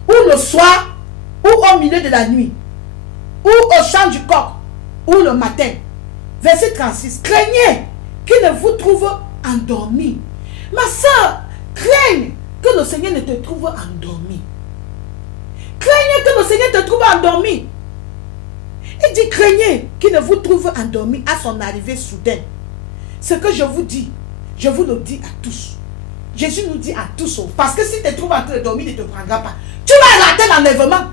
ou le soir, ou au milieu de la nuit, ou au chant du coq, ou le matin. Verset 36. Craignez qu'il ne vous trouve endormi. Ma soeur, craigne que le Seigneur ne te trouve endormi. Craignez que le Seigneur te trouve endormi. Il dit craignez qu'il ne vous trouve endormi à son arrivée soudaine. Ce que je vous dis, je vous le dis à tous. Jésus nous dit à tous, parce que si tu te trouves en train de dormir, il ne te prendra pas. Tu vas rater l'enlèvement.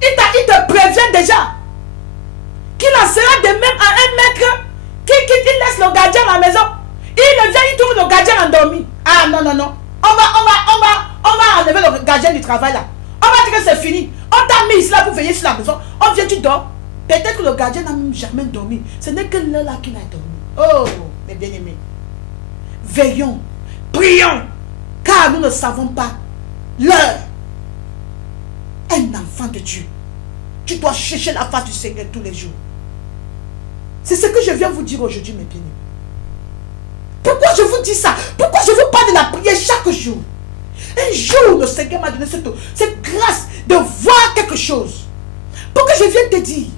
Il te prévient déjà qu'il en sera de même à un maître qui laisse le gardien à la maison. Il vient, il trouve le gardien endormi. Ah non, non, non. On va enlever le gardien du travail là. On va dire que c'est fini. On t'a mis ici là pour veiller sur la maison. On vient, tu dors. Peut-être que le gardien n'a même jamais dormi. Ce n'est que l'heure là qu'il a dormi. Oh, mes bien-aimés. Veillons, prions, car nous ne savons pas l'heure. Un enfant de Dieu, tu dois chercher la face du Seigneur tous les jours. C'est ce que je viens vous dire aujourd'hui, mes bien-aimés. Pourquoi je vous dis ça? Pourquoi je vous parle de la prière chaque jour? Un jour, le Seigneur m'a donné cette grâce de voir quelque chose. Pourquoi je viens te dire?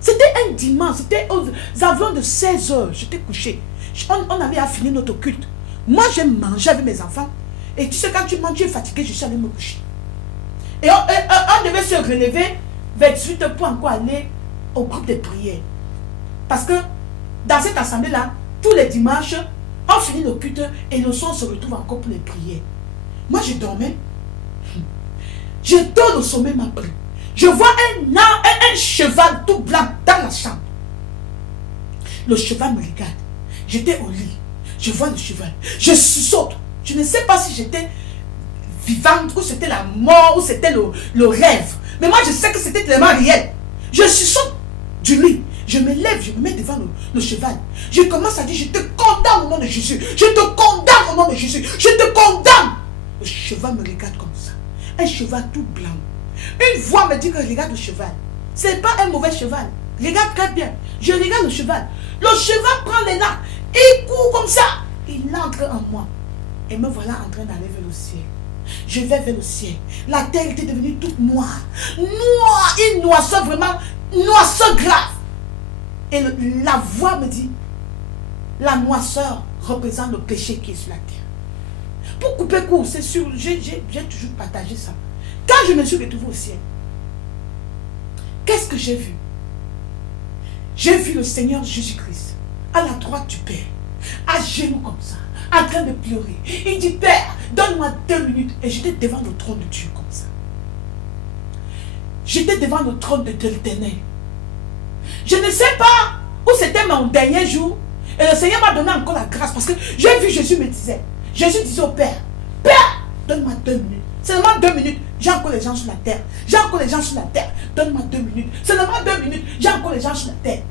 C'était un dimanche, c'était aux environs de 16 h. J'étais couché. On avait à finir notre culte. Moi, j'ai mangé avec mes enfants. Et tu sais, quand tu manges, tu es fatigué, je suis allé me coucher. Et on devait se relever vers 18 h pour encore aller au groupe de prière. Parce que dans cette assemblée-là, tous les dimanches, on finit le culte et le soir on se retrouve encore pour les prières. Moi, je dormais. Je dors, le sommeil m'a pris. Je vois un cheval tout blanc dans la chambre. Le cheval me regarde. J'étais au lit. Je vois le cheval. Je saute. Je ne sais pas si j'étais vivante ou c'était la mort ou c'était le rêve. Mais moi, je sais que c'était tellement réel. Je saute du lit. Je me lève, je me mets devant le cheval. Je commence à dire, je te condamne au nom de Jésus. Je te condamne au nom de Jésus. Je te condamne. Le cheval me regarde comme ça. Un cheval tout blanc. Une voix me dit que regarde le cheval. Ce n'est pas un mauvais cheval. Regarde très bien. Je regarde le cheval. Le cheval prend les larmes. Il court comme ça. Il entre en moi. Et me voilà en train d'aller vers le ciel. Je vais vers le ciel. La terre était devenue toute noire. Noire. Une noirceur vraiment. Noirceur grave. Et la voix me dit, la noirceur représente le péché qui est sur la terre. Pour couper court, c'est sûr, j'ai toujours partagé ça. Quand je me suis retrouvée au ciel, qu'est-ce que j'ai vu? J'ai vu le Seigneur Jésus-Christ à la droite du Père, à genoux comme ça, en train de pleurer. Il dit, Père, donne-moi 2 minutes. Et j'étais devant le trône de Dieu comme ça. J'étais devant le trône de l'Éternel. Je ne sais pas où c'était mon dernier jour. Et le Seigneur m'a donné encore la grâce. Parce que j'ai vu Jésus me disait. Jésus disait au Père, Père, donne-moi 2 minutes. Seulement 2 minutes. J'ai encore les gens sur la terre. J'ai encore les gens sur la terre. Donne-moi 2 minutes. Seulement 2 minutes. J'ai encore les gens sur la terre.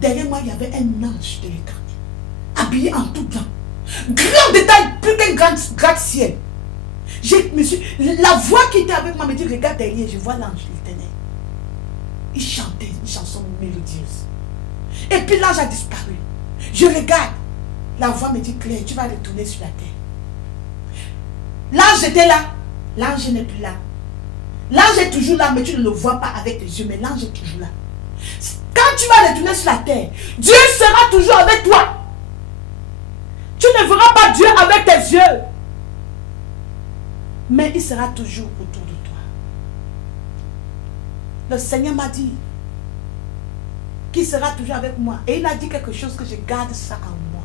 Derrière moi, il y avait un ange de l'éternel. Habillé en tout blanc. Grand détail, plus qu'un grand ciel. La voix qui était avec moi me dit, regarde derrière, je vois l'ange de l'éternel. Il chantait une chanson mélodieuse. Et puis l'ange a disparu. Je regarde. La voix me dit, Claire, tu vas retourner sur la terre. L'ange était là. L'ange n'est plus là. L'ange est toujours là, mais tu ne le vois pas avec tes yeux. Mais l'ange est toujours là. Quand tu vas retourner sur la terre, Dieu sera toujours avec toi. Tu ne verras pas Dieu avec tes yeux. Mais il sera toujours autour de toi. Le Seigneur m'a dit qu'il sera toujours avec moi. Et il a dit quelque chose que je garde ça en moi.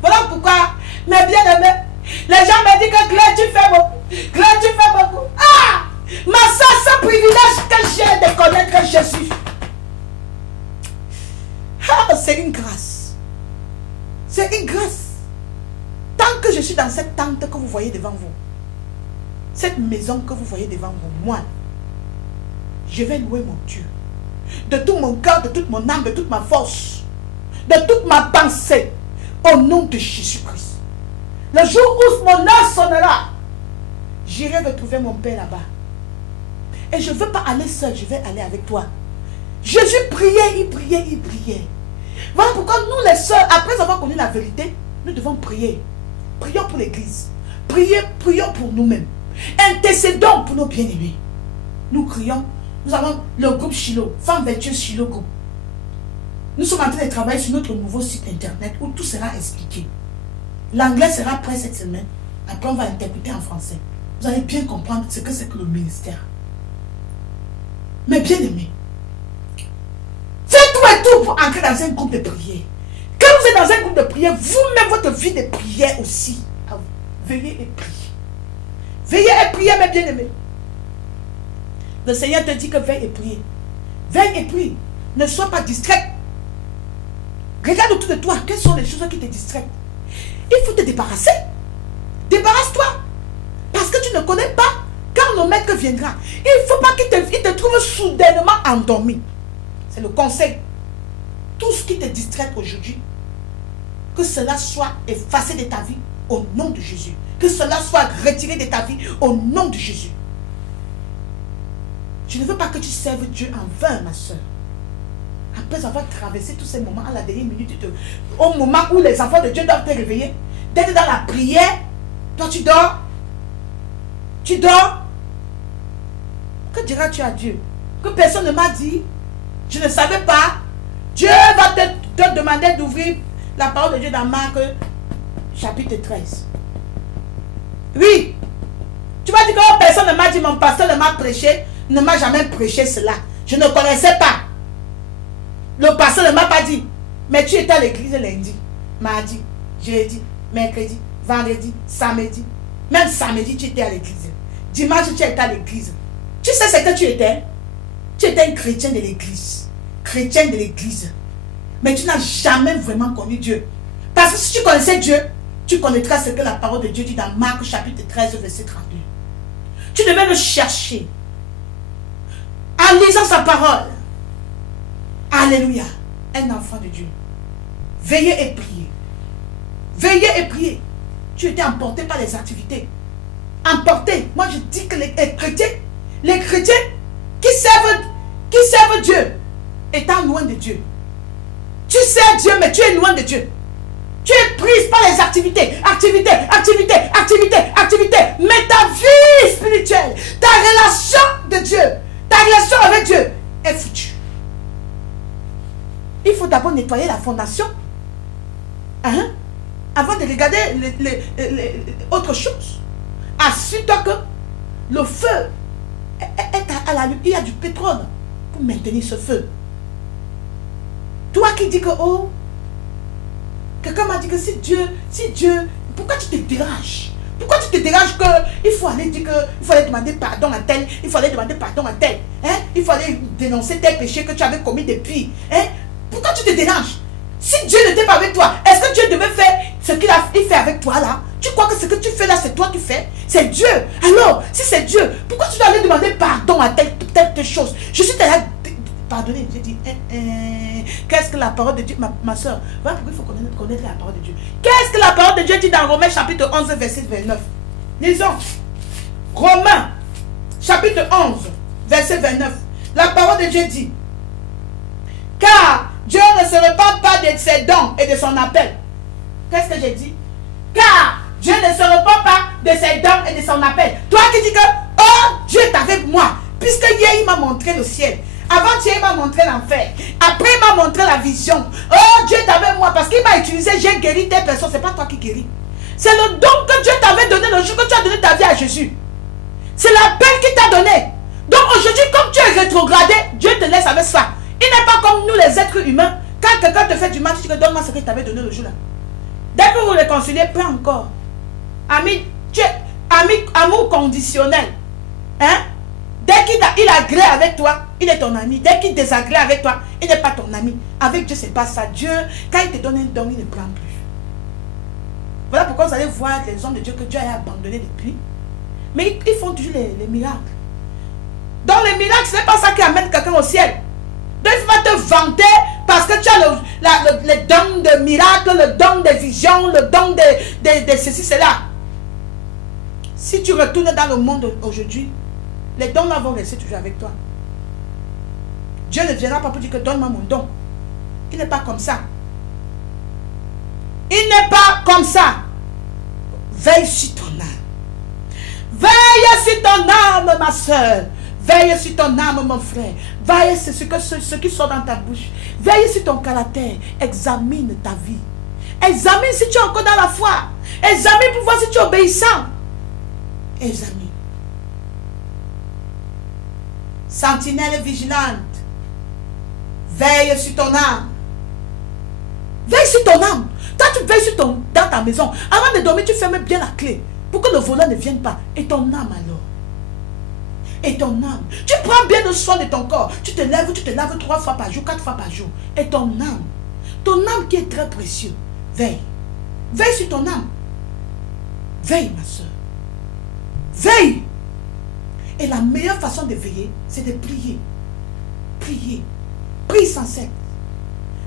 Voilà pourquoi, mes bien-aimés, les gens me disent que Claire, tu fais beaucoup. Claire, tu fais beaucoup. Ah! Ma soeur, ce privilège que j'ai de connaître Jésus. Ah, c'est une grâce. C'est une grâce. Tant que je suis dans cette tente que vous voyez devant vous, cette maison que vous voyez devant vous, moi, je vais louer mon Dieu. De tout mon cœur, de toute mon âme, de toute ma force. de toute ma pensée, au nom de Jésus-Christ. Le jour où mon heure sonnera, j'irai retrouver mon Père là-bas. Et je ne veux pas aller seul, je vais aller avec toi. Jésus priait, il priait, il priait. Voilà pourquoi nous les sœurs, après avoir connu la vérité, nous devons prier. Prions pour l'église. Prions pour nous-mêmes. Intercédons pour nos bien-aimés. Nous crions. Nous avons le groupe Shiloh, Femmes Vertueuses Shiloh Group. Nous sommes en train de travailler sur notre nouveau site internet où tout sera expliqué. L'anglais sera prêt cette semaine. Après, on va interpréter en français. Vous allez bien comprendre ce que c'est que le ministère. Mais bien aimés, faites tout et tout pour entrer dans un groupe de prière. Quand vous êtes dans un groupe de prière, vous-même, votre vie de prière aussi. Veillez et priez. Veillez et priez, mes bien-aimés. Le Seigneur te dit que veille et priez. Veille et prie. Ne sois pas distrait. Regarde autour de toi. Quelles sont les choses qui te distraient? Il faut te débarrasser. Débarrasse-toi. Parce que tu ne connais pas quand le maître viendra. Il ne faut pas qu'il te trouve soudainement endormi. C'est le conseil. Tout ce qui te distrait aujourd'hui, que cela soit effacé de ta vie au nom de Jésus. Que cela soit retiré de ta vie au nom de Jésus. Je ne veux pas que tu serves Dieu en vain, ma soeur. Après avoir traversé tous ces moments à la dernière minute, au moment où les enfants de Dieu doivent te réveiller, d'être dans la prière, toi tu dors. Tu dors. Que diras-tu à Dieu? Que personne ne m'a dit. Je ne savais pas. Dieu va te demander d'ouvrir la parole de Dieu dans Marc chapitre 13. Oui. Tu vas dire que personne ne m'a dit, mon pasteur ne m'a prêché, ne m'a jamais prêché cela. Je ne connaissais pas. Le pasteur ne m'a pas dit. Mais tu étais à l'église lundi, mardi, jeudi, mercredi, vendredi, samedi. Même samedi, tu étais à l'église. Dimanche, tu étais à l'église. Tu sais ce que tu étais? Tu étais un chrétien de l'église. Chrétien de l'église. Mais tu n'as jamais vraiment connu Dieu. Parce que si tu connaissais Dieu, tu connaîtras ce que la parole de Dieu dit dans Marc chapitre 13, verset 32. Tu devais le chercher. En lisant sa parole. Alléluia. Un enfant de Dieu. Veillez et priez. Veillez et priez. Tu étais emporté par les activités. Emporté. Moi je dis que les chrétiens qui servent Dieu, étant loin de Dieu. Tu sers Dieu, mais tu es loin de Dieu. Tu es prise par les activités. Activités. Mais ta vie spirituelle, ta relation de Dieu, ta relation avec Dieu est foutue. Il faut d'abord nettoyer la fondation. Hein? Avant de regarder autre chose. Assure-toi que le feu est à la lumière. Il y a du pétrole pour maintenir ce feu. Toi qui dis que, oh, quelqu'un m'a dit que si Dieu, pourquoi tu te déranges? Pourquoi tu te déranges qu'il faut aller dire qu'il faut aller demander pardon à tel, il faut aller demander pardon à tel, hein? Il faut aller dénoncer tel péché que tu avais commis depuis, hein? Pourquoi tu te déranges? Si Dieu n'était pas avec toi, est-ce que Dieu devait faire ce qu'il fait avec toi là? Tu crois que ce que tu fais là, c'est toi qui fais? C'est Dieu. Alors, si c'est Dieu, pourquoi tu dois aller demander pardon à telle chose? Je suis là, pardonnez, j'ai dit, qu'est-ce que la parole de Dieu, ma soeur, voilà pourquoi il faut connaître la parole de Dieu. Qu'est-ce que la parole de Dieu dit dans Romains chapitre 11, verset 29? Lisons. Romains chapitre 11, verset 29. La parole de Dieu dit, car Dieu ne se repent pas de ses dons et de son appel. Qu'est-ce que j'ai dit? Car Dieu ne se repent pas de ses dons et de son appel. Toi qui dis que, oh, Dieu est avec moi. Puisque hier, il m'a montré le ciel. Avant-hier, il m'a montré l'enfer. Après, il m'a montré la vision. Oh, Dieu est avec moi. Parce qu'il m'a utilisé, j'ai guéri des personnes. Ce n'est pas toi qui guéris. C'est le don que Dieu t'avait donné le jour que tu as donné ta vie à Jésus. C'est l'appel qu'il t'a donné. Donc aujourd'hui, comme tu es rétrogradé, Dieu te laisse avec ça. Il n'est pas comme nous les êtres humains. Quand quelqu'un te fait du mal, tu te donnes moi ce qu'il t'avait donné le jour-là. Dès que vous réconciliez, pas encore. Amour conditionnel. Hein? Dès qu'il agrée avec toi, il est ton ami. Dès qu'il désagrée avec toi, il n'est pas ton ami. Avec Dieu, c'est pas ça. Dieu, quand il te donne un don, il ne prend plus. Voilà pourquoi vous allez voir les hommes de Dieu que Dieu a abandonnés depuis. Mais ils font toujours les miracles. Donc les miracles, ce n'est pas ça qui amène quelqu'un au ciel. Donc il va te vanter parce que tu as le don de miracle, le don de vision, le don de ceci, cela. Si tu retournes dans le monde aujourd'hui, les dons là vont rester toujours avec toi. Dieu ne viendra pas pour dire que donne-moi mon don. Il n'est pas comme ça. Il n'est pas comme ça. Veille sur ton âme. Veille sur ton âme, ma soeur. Veille sur ton âme, mon frère. Veille sur ce qui sort dans ta bouche. Veille sur ton caractère. Examine ta vie. Examine si tu es encore dans la foi. Examine pour voir si tu es obéissant. Examine. Sentinelle vigilante. Veille sur ton âme. Veille sur ton âme. Toi, tu veilles dans ta maison. Avant de dormir, tu fermes bien la clé. Pour que le volant ne vienne pas. Et ton âme alors? Et ton âme? Tu prends bien le soin de ton corps. Tu te laves 3 fois par jour, 4 fois par jour. Et ton âme? Ton âme qui est très précieux. Veille. Veille sur ton âme. Veille, ma soeur. Veille. Et la meilleure façon de veiller, c'est de prier. Prier. Prie sans cesse.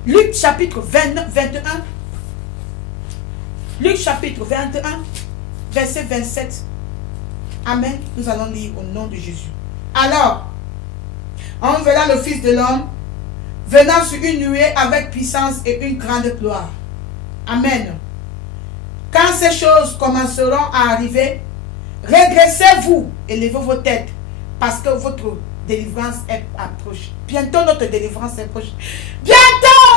Luc chapitre 21. Luc chapitre 21, verset 27. Amen. Nous allons lire au nom de Jésus. Alors, en verra le Fils de l'homme, venant sur une nuée avec puissance et une grande gloire. Amen. Quand ces choses commenceront à arriver, redressez-vous et levez vos têtes, parce que votre délivrance est approche. Bientôt notre délivrance est proche. Bientôt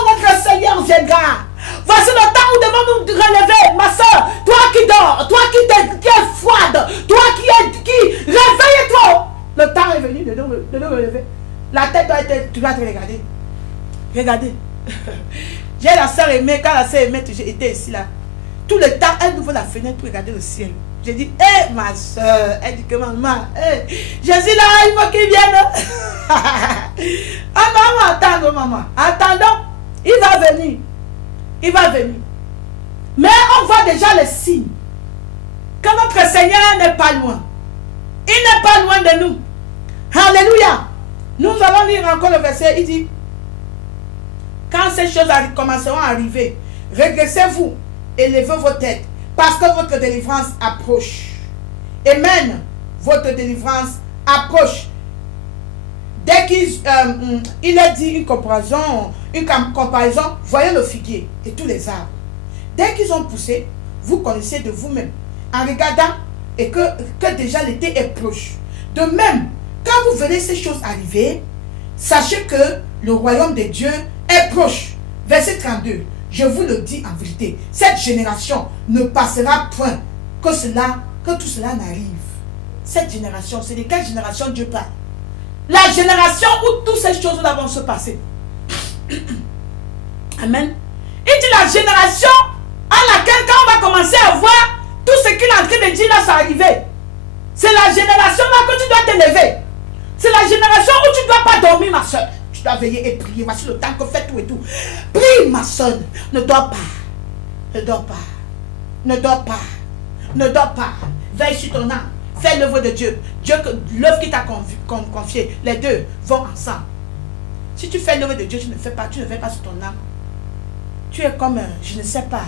notre Seigneur viendra. Voici le temps où devons nous relever, ma soeur. Toi qui dors, toi qui es froide, toi qui réveille-toi. Le temps est venu de nous relever. La tête doit être, tu dois te regarder. Regardez. J'ai la soeur aimée, quand la soeur aimée était ici là. Tout le temps, elle ouvre la fenêtre pour regarder le ciel. J'ai dit, hé ma soeur, elle dit que maman, Jésus là, il faut qu'il vienne. Ah maman, attends maman, attendons, il va venir. Il va venir. Mais on voit déjà les signes que notre Seigneur n'est pas loin. Il n'est pas loin de nous. Alléluia. Nous allons lire encore le verset, il dit, quand ces choses commenceront à arriver, redressez-vous et levez vos têtes, parce que votre délivrance approche. Amen. Votre délivrance approche. Dès qu'il a dit une comparaison, voyez le figuier et tous les arbres. Dès qu'ils ont poussé, vous connaissez de vous-même, en regardant, et que déjà l'été est proche. De même, quand vous verrez ces choses arriver, sachez que le royaume de Dieu est proche. Verset 32. Je vous le dis en vérité, cette génération ne passera point que tout cela n'arrive. Cette génération, c'est de quelle génération Dieu parle? La génération où toutes ces choses-là vont se passer. Amen. Il dit la génération à laquelle quand on va commencer à voir tout ce qu'il est en train de dire là, ça arriver. C'est la génération là que tu dois te lever. C'est la génération où tu ne dois pas dormir, ma soeur. Tu dois veiller et prier. Voici le temps que fait tout et tout. Prie, ma soeur. Ne dors pas. Ne dors pas. Ne dors pas. Ne dors pas. Veille sur ton âme. Fais l'œuvre de Dieu. L'œuvre qui t'a confiée, les deux vont ensemble. Si tu fais l'œuvre de Dieu, tu ne fais pas sur ton âme. Tu es comme, je ne sais pas.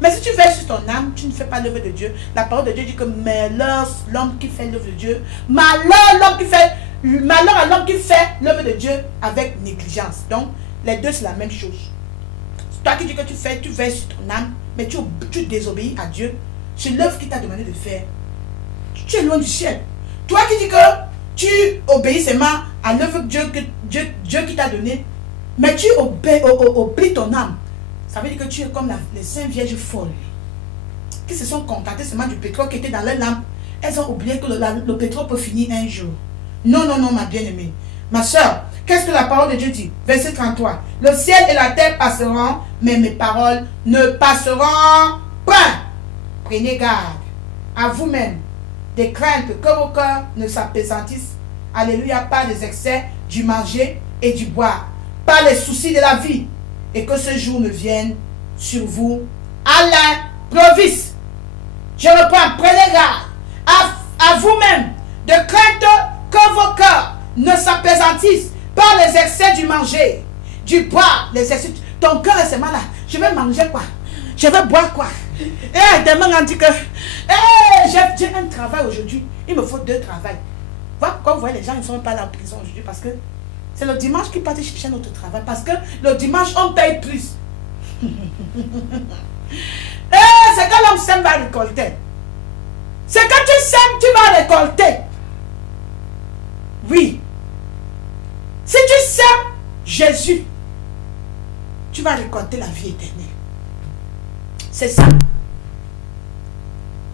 Mais si tu veilles sur ton âme, tu ne fais pas l'œuvre de Dieu. La parole de Dieu dit que malheur l'homme qui fait l'œuvre de Dieu. Malheur à l'homme qui fait l'œuvre de Dieu avec négligence. Donc, les deux, c'est la même chose. Toi qui dis que tu veilles sur ton âme, mais tu désobéis à Dieu. C'est l'œuvre qu'il t'a demandé de faire. Tu es loin du ciel. Toi qui dis que tu obéis seulement à l'œuvre que Dieu qui t'a donné, mais tu oublies ton âme. Ça veut dire que tu es comme les cinq vierges folles qui se sont contentées seulement du pétrole qui était dans leur lampe. Elles ont oublié que le pétrole peut finir un jour. Non, non, non, ma bien-aimée. Ma soeur, qu'est-ce que la parole de Dieu dit? Verset 33. Le ciel et la terre passeront, mais mes paroles ne passeront pas. Prenez garde à vous-même des craintes que vos cœurs ne s'appesantissent. Alléluia, par les excès du manger et du boire, par les soucis de la vie, et que ce jour ne vienne sur vous à l'improviste. Je reprends, prenez garde à vous-même de crainte que vos cœurs ne s'appesantissent par les excès du manger, du bois, l'exercice. Ton cœur est seulement là. Je vais manger quoi? Je vais boire quoi? Eh, demain on dit que j'ai un travail aujourd'hui. Il me faut 2 travails. Voilà pourquoi vous voyez les gens ne sont pas là en prison aujourd'hui. Parce que c'est le dimanche qu'ils partent chercher notre travail. Parce que le dimanche on paye plus. C'est quand l'homme sème va récolter. C'est quand tu sèmes, tu vas récolter. Oui. Si tu sèmes Jésus, tu vas récolter la vie éternelle. C'est ça.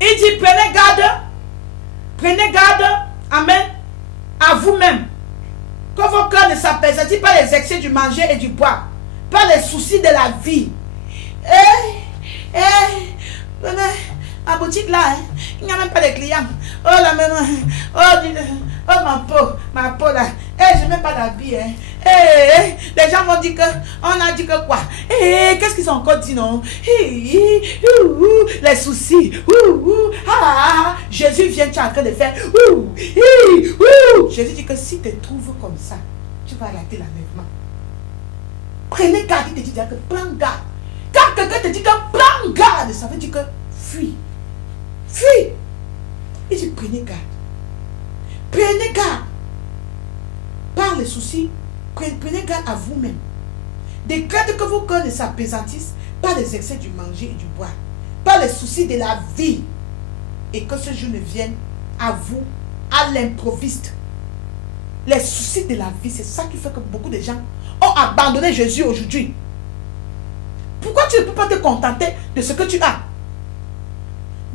Il dit, prenez garde, amen, à vous-même. Que vos cœurs ne s'apaisent pas les excès du manger et du boire, pas les soucis de la vie. La boutique là, il n'y a même pas de clients. Oh la maman, oh ma peau là, je n'ai même pas d'habit. Les gens vont dire que, on a dit que quoi? Qu'est-ce qu'ils ont encore dit non? Les soucis. Jésus vient, tu es en train de faire. Jésus dit que si tu te trouves comme ça, tu vas rater l'enlèvement. Prenez garde, il te dit que prends garde. Quand quelqu'un te dit que prends garde, ça veut dire que fuis. Fuis. Il dit prenez garde. Prenez garde. Par les soucis, prenez garde à vous-même. De crainte que vos cœurs ne s'appesantissent par les excès du manger et du boire, par les soucis de la vie, et que ce jour ne vienne à vous à l'improviste. Les soucis de la vie, c'est ça qui fait que beaucoup de gens ont abandonné Jésus aujourd'hui. Pourquoi tu ne peux pas te contenter de ce que tu as?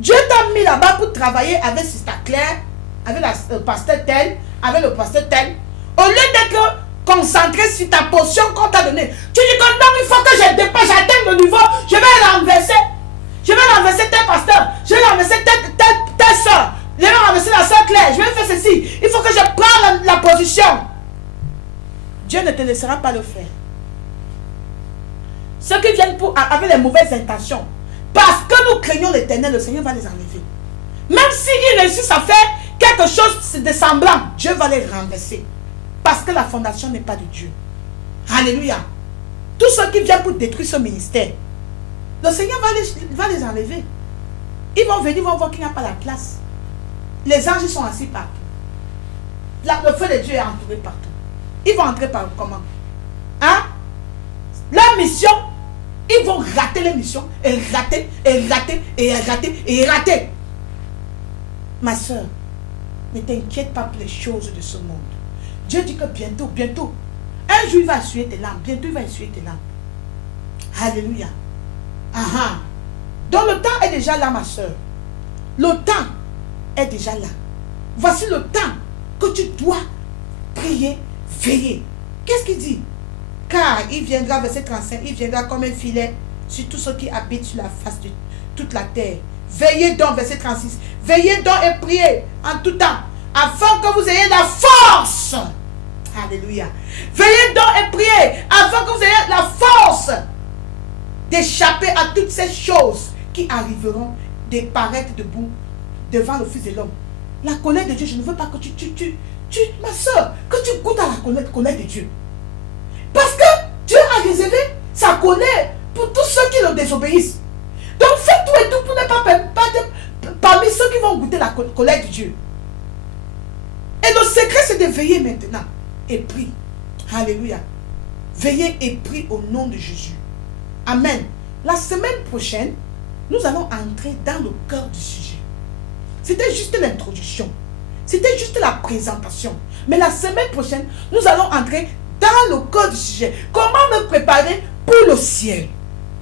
Dieu t'a mis là-bas pour travailler avec Sister Claire, avec le pasteur tel, avec le pasteur tel. Au lieu d'être concentré sur ta portion qu'on t'a donnée, tu dis que non, il faut que je dépasse, j'atteigne le niveau, je vais renverser. Je vais renverser tel pasteur, je vais renverser telle soeur, je vais renverser la soeur Claire, je vais faire ceci. Il faut que je prenne la position. Dieu ne te laissera pas le faire. Ceux qui viennent avec les mauvaises intentions, parce que nous craignons l'Éternel, le Seigneur va les enlever. Même s'ils réussissent à faire quelque chose de semblant, Dieu va les renverser. Parce que la fondation n'est pas de Dieu. Alléluia. Tous ceux qui viennent pour détruire ce ministère, le Seigneur va les enlever. Ils vont venir, ils vont voir qu'il n'y a pas la place. Les anges sont assis partout. Le feu de Dieu est entouré partout. Ils vont entrer par comment? Hein? La mission, ils vont rater les missions, et rater, et rater, et rater, et rater. Ma soeur, ne t'inquiète pas pour les choses de ce monde. Dieu dit que bientôt, un jour il va essuyer tes larmes, bientôt il va essuyer tes larmes. Alléluia. Aha. Donc le temps est déjà là, ma soeur. Le temps est déjà là. Voici le temps que tu dois prier, veiller. Qu'est-ce qu'il dit? Car il viendra, verset 35, il viendra comme un filet sur tous ceux qui habitent sur la face de toute la terre. Veillez donc, verset 36. Veillez donc et priez en tout temps, afin que vous ayez la force. Alléluia. Veillez donc et priez, afin que vous ayez la force d'échapper à toutes ces choses qui arriveront de paraître debout devant le Fils de l'homme. La colère de Dieu, je ne veux pas que ma soeur, que tu goûtes à la colère de Dieu. Parce que Dieu a réservé sa colère pour tous ceux qui le désobéissent. Donc fais tout et tout pour ne pas être parmi ceux qui vont goûter la colère de Dieu. Et le secret, c'est de veiller maintenant et prie. Alléluia. Veillez et prie au nom de Jésus. Amen. La semaine prochaine, nous allons entrer dans le cœur du sujet. C'était juste l'introduction. C'était juste la présentation. Mais la semaine prochaine, nous allons entrer dans le cœur du sujet. Comment me préparer pour le ciel?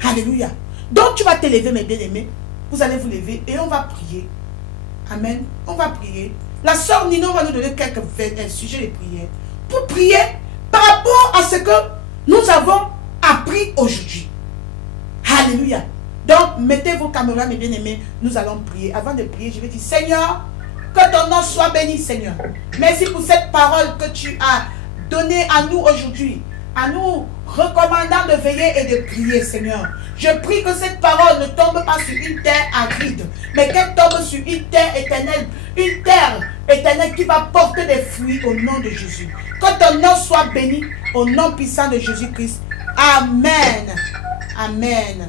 Alléluia. Donc tu vas te lever, mes bien-aimés. Vous allez vous lever et on va prier. Amen. On va prier. La sœur Nino va nous donner quelques sujets de prière. Pour prier par rapport à ce que nous avons appris aujourd'hui. Alléluia. Donc mettez vos caméras, mes bien-aimés. Nous allons prier. Avant de prier, je vais dire, Seigneur, que ton nom soit béni, Seigneur. Merci pour cette parole que tu as donnée à nous aujourd'hui. À nous recommandant de veiller et de prier, Seigneur. Je prie que cette parole ne tombe pas sur une terre aride, mais qu'elle tombe sur une terre éternelle qui va porter des fruits au nom de Jésus. Que ton nom soit béni au nom puissant de Jésus-Christ. Amen. Amen.